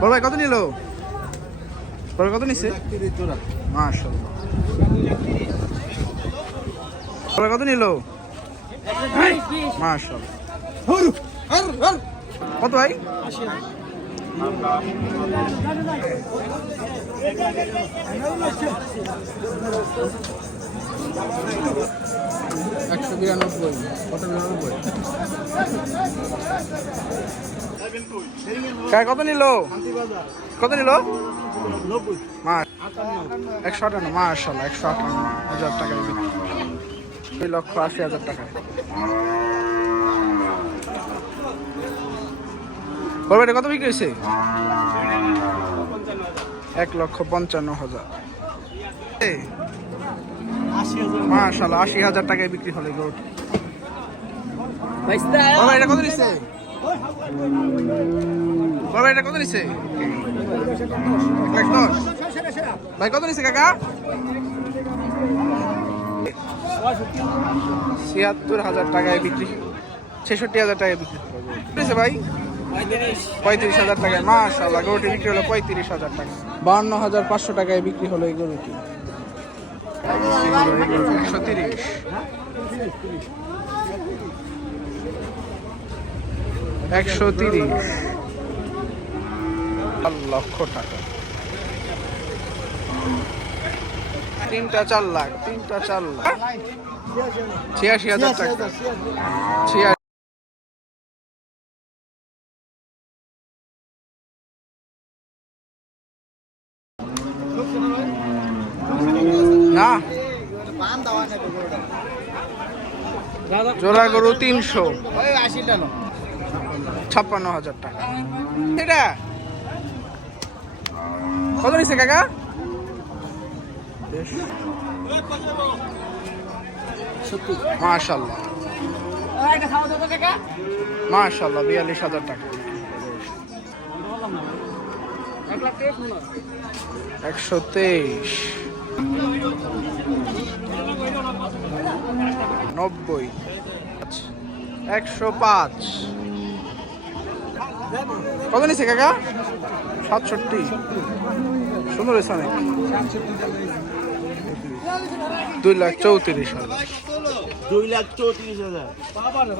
বড় ভাই কত নিল? বড় কত নিচ্ছে? মাশাআল্লাহ। বড় কত নিল? মাশাআল্লাহ। কত ভাই? 192। কত 99? কত নিল? কত নিল? 158। মাশাআল্লাহ 158,000 টাকা বিক্রি। 2,80,000 টাকা। বড় কত বিক্রি হয়েছে? 1,55,000। মাশাআল্লাহ 80,000 টাকায় বিক্রি হলো গরুটি। বাবা এটা কত নিচ্ছে? বাবা এটা কত নিচ্ছে? 1,10,000। ভাই কত নিচ্ছে কাকা? 76,000 টাকায় বিক্রি। 66,000 টাকায় বিক্রি হলো ভাই। 35,000 টাকায়। মাশাআল্লাহ গরুটি বিক্রি হলো 35,000 টাকা। 52,500 টাকায় বিক্রি হলো এই গরুটি। 130। 130 লক্ষ টাকা। 3টা 4 লাখ। 3টা 4 লাখ। 86,000 টাকা। 86। না জোড়া গরু 300। 56,000 টাকা। এটা কত নিচ্ছে কাকা? মাশাআল্লাহ মাশাআল্লাহ 42,000 টাকা। 123। 90। 105। কত নিচ্ছে কাকা? 67। সুন্দর হয়েছে অনেক। 2,34,000। 2,34,000।